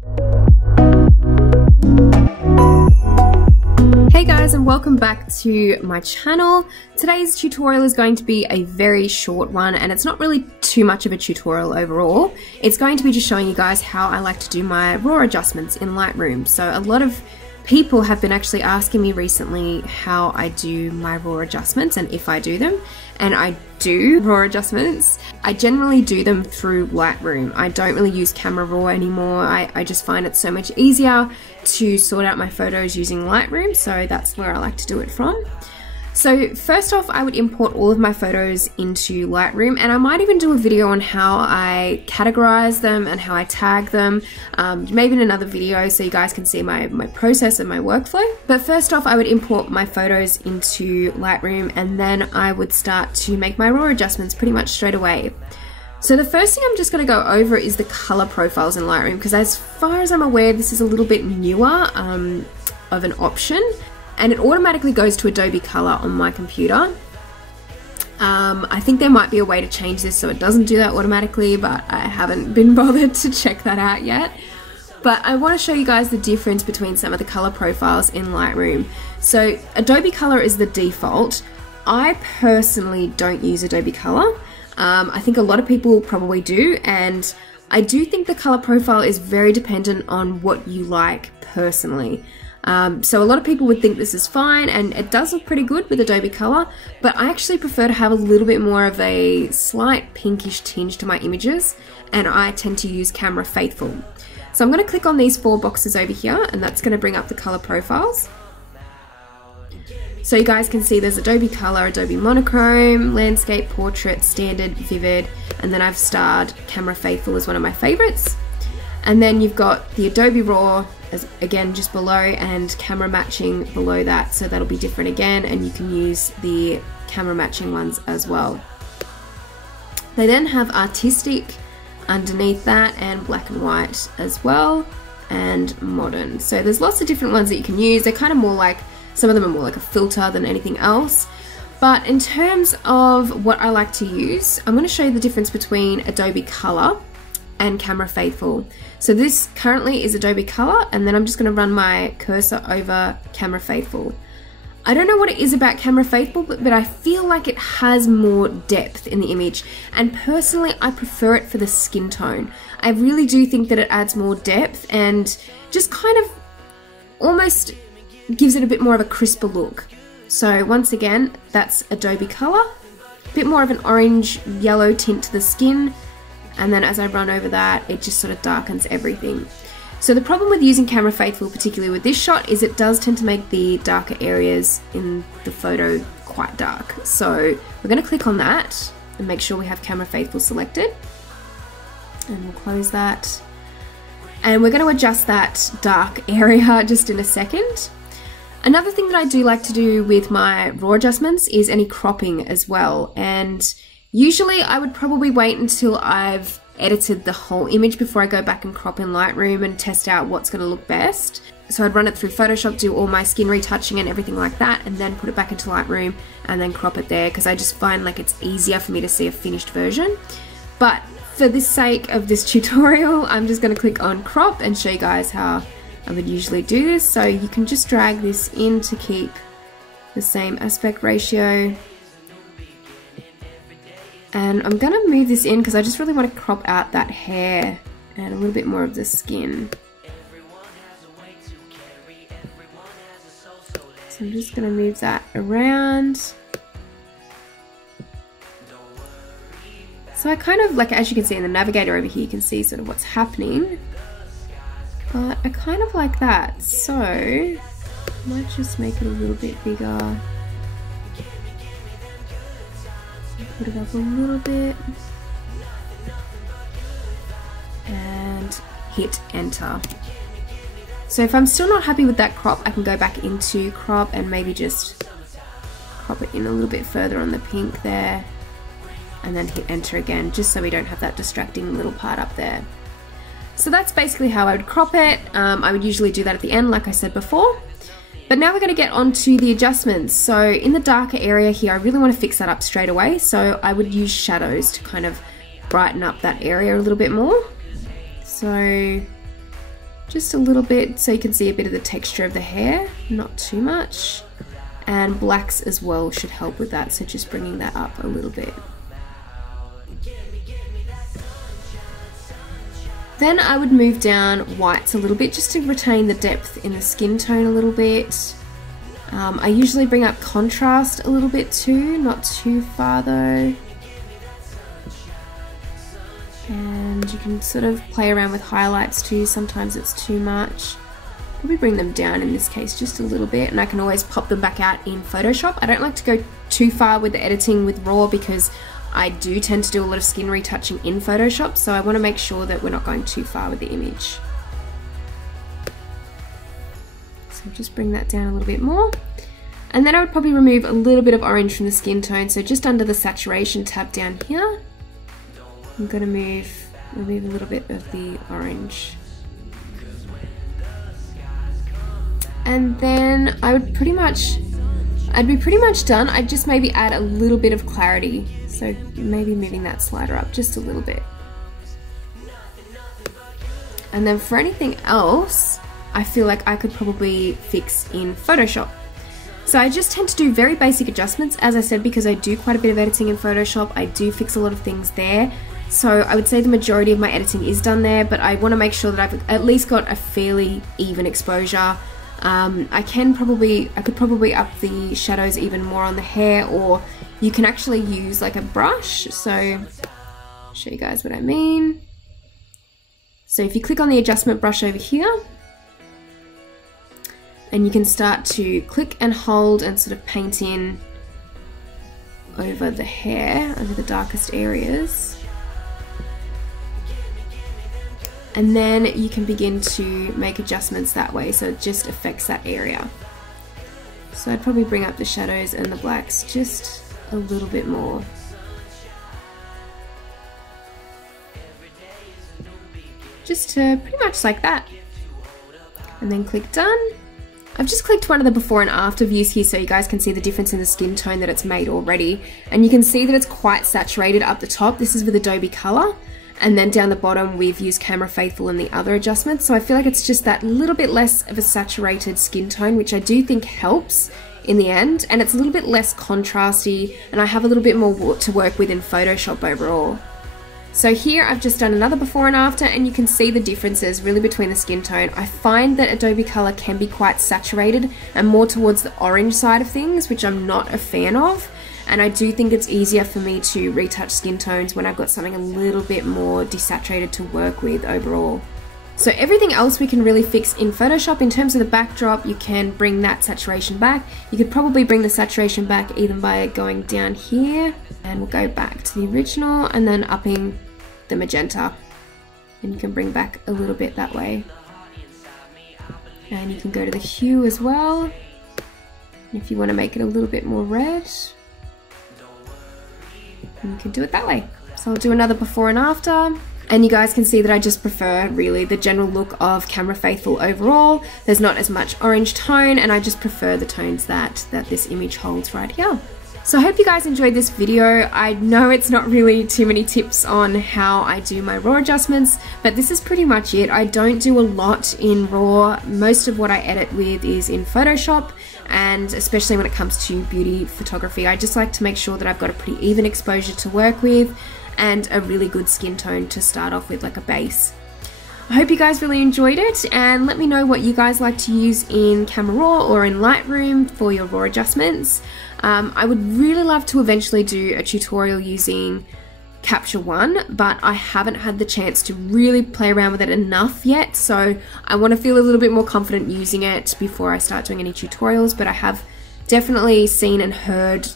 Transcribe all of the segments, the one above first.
Hey guys, and welcome back to my channel. Today's tutorial is going to be a very short one, and it's not really too much of a tutorial overall. It's going to be just showing you guys how I like to do my RAW adjustments in Lightroom. So a lot of people have been actually asking me recently how I do my RAW adjustments and if I do them. And I do RAW adjustments. I generally do them through Lightroom. I don't really use Camera Raw anymore. I just find it so much easier to sort out my photos using Lightroom, so that's where I like to do it from. So first off, I would import all of my photos into Lightroom, and I might even do a video on how I categorize them and how I tag them, maybe in another video so you guys can see my process and my workflow. But first off, I would import my photos into Lightroom, and then I would start to make my RAW adjustments pretty much straight away. So the first thing I'm just going to go over is the color profiles in Lightroom, because as far as I'm aware, this is a little bit newer of an option. And it automatically goes to Adobe Color on my computer. I think there might be a way to change this so it doesn't do that automatically, but I haven't been bothered to check that out yet. But I want to show you guys the difference between some of the color profiles in Lightroom. So Adobe Color is the default. I personally don't use Adobe Color. I think a lot of people probably do, and I do think the color profile is very dependent on what you like personally. So a lot of people would think this is fine, and it does look pretty good with Adobe Color, but I actually prefer to have a little bit more of a slight pinkish tinge to my images, and I tend to use Camera Faithful. So I'm going to click on these 4 boxes over here, and that's going to bring up the color profiles. So you guys can see there's Adobe Color, Adobe Monochrome, Landscape, Portrait, Standard, Vivid, and then I've starred Camera Faithful as one of my favorites. And then you've got the Adobe Raw, as again just below, and camera matching below that, so that'll be different again, and you can use the camera matching ones as well. They then have artistic underneath that, and black and white as well, and modern. So there's lots of different ones that you can use. They're kind of more like, some of them are more like a filter than anything else. But in terms of what I like to use, I'm going to show you the difference between Adobe Color and Camera Faithful. So this currently is Adobe Color, and then I'm just going to run my cursor over Camera Faithful. I don't know what it is about Camera Faithful, but I feel like it has more depth in the image, and personally I prefer it for the skin tone. I really do think that it adds more depth and just kind of almost gives it a bit more of a crisper look. So once again, that's Adobe Color, a bit more of an orange yellow tint to the skin, and then as I run over that, it just sort of darkens everything. So the problem with using Camera Faithful, particularly with this shot, is it does tend to make the darker areas in the photo quite dark. So we're going to click on that and make sure we have Camera Faithful selected, and we'll close that. And we're going to adjust that dark area just in a second. Another thing that I do like to do with my RAW adjustments is any cropping as well, and usually I would probably wait until I've edited the whole image before I go back and crop in Lightroom and test out what's going to look best. So I'd run it through Photoshop, do all my skin retouching and everything like that, and then put it back into Lightroom and then crop it there, because I just find like it's easier for me to see a finished version. But for the sake of this tutorial, I'm just going to click on crop and show you guys how I would usually do this. So you can just drag this in to keep the same aspect ratio. And I'm going to move this in because I just really want to crop out that hair and a little bit more of the skin. So I'm just going to move that around. So I kind of, like, as you can see in the navigator over here, you can see sort of what's happening. But I kind of like that, so I might just make it a little bit bigger. Put it up a little bit. And hit enter. So if I'm still not happy with that crop, I can go back into crop and maybe just crop it in a little bit further on the pink there. And then hit enter again, just so we don't have that distracting little part up there. So that's basically how I would crop it. I would usually do that at the end, like I said before. But now we're going to get on to the adjustments. So in the darker area here, I really want to fix that up straight away. So I would use shadows to kind of brighten up that area a little bit more. So just a little bit so you can see a bit of the texture of the hair, not too much. And blacks as well should help with that, so just bringing that up a little bit. Then I would move down whites a little bit just to retain the depth in the skin tone a little bit. I usually bring up contrast a little bit too, not too far though. And you can sort of play around with highlights too, sometimes it's too much. Probably bring them down in this case just a little bit, and I can always pop them back out in Photoshop. I don't like to go too far with the editing with RAW because I do tend to do a lot of skin retouching in Photoshop, so I want to make sure that we're not going too far with the image. So just bring that down a little bit more. And then I would probably remove a little bit of orange from the skin tone, so just under the saturation tab down here, I'm going to remove a little bit of the orange. And then I'd be pretty much done. I'd just maybe add a little bit of clarity. So maybe moving that slider up just a little bit. And then for anything else, I feel like I could probably fix in Photoshop. So I just tend to do very basic adjustments, as I said, because I do quite a bit of editing in Photoshop. I do fix a lot of things there. So I would say the majority of my editing is done there, but I want to make sure that I've at least got a fairly even exposure. I could probably up the shadows even more on the hair, or you can actually use like a brush. So I'll show you guys what I mean. So if you click on the adjustment brush over here, and you can start to click and hold and sort of paint in over the hair, over the darkest areas. And then you can begin to make adjustments that way, so it just affects that area. So I'd probably bring up the shadows and the blacks just a little bit more. Just to pretty much like that. And then click done. I've just clicked one of the before and after views here so you guys can see the difference in the skin tone that it's made already. And you can see that it's quite saturated up the top. This is with Adobe Color. And then down the bottom, we've used Camera Faithful and the other adjustments. So I feel like it's just that little bit less of a saturated skin tone, which I do think helps in the end. And it's a little bit less contrasty, and I have a little bit more to work with in Photoshop overall. So here I've just done another before and after, and you can see the differences really between the skin tone. I find that Adobe Color can be quite saturated and more towards the orange side of things, which I'm not a fan of. And I do think it's easier for me to retouch skin tones when I've got something a little bit more desaturated to work with overall. So everything else we can really fix in Photoshop. In terms of the backdrop, you can bring that saturation back. You could probably bring the saturation back even by going down here, and we'll go back to the original and then upping the magenta. And you can bring back a little bit that way. And you can go to the hue as well. And if you want to make it a little bit more red, and you can do it that way. So I'll do another before and after, and you guys can see that I just prefer really the general look of Camera Faithful overall. There's not as much orange tone, and I just prefer the tones that this image holds right here. So I hope you guys enjoyed this video. I know it's not really too many tips on how I do my RAW adjustments, but this is pretty much it. I don't do a lot in RAW. Most of what I edit with is in Photoshop, and especially when it comes to beauty photography, I just like to make sure that I've got a pretty even exposure to work with and a really good skin tone to start off with, like a base. I hope you guys really enjoyed it, and let me know what you guys like to use in Camera Raw or in Lightroom for your RAW adjustments. I would really love to eventually do a tutorial using Capture One, but I haven't had the chance to really play around with it enough yet, so I want to feel a little bit more confident using it before I start doing any tutorials. But I have definitely seen and heard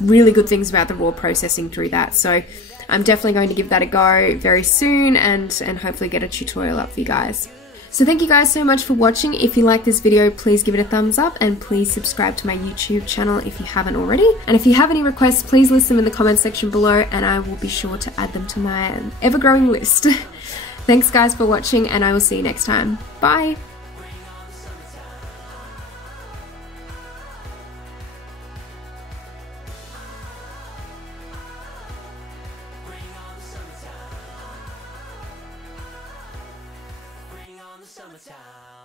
really good things about the RAW processing through that, so I'm definitely going to give that a go very soon and hopefully get a tutorial up for you guys. So thank you guys so much for watching. If you like this video, please give it a thumbs up, and please subscribe to my YouTube channel if you haven't already. And if you have any requests, please list them in the comment section below, and I will be sure to add them to my ever-growing list. Thanks guys for watching, and I will see you next time. Bye! On the summertime.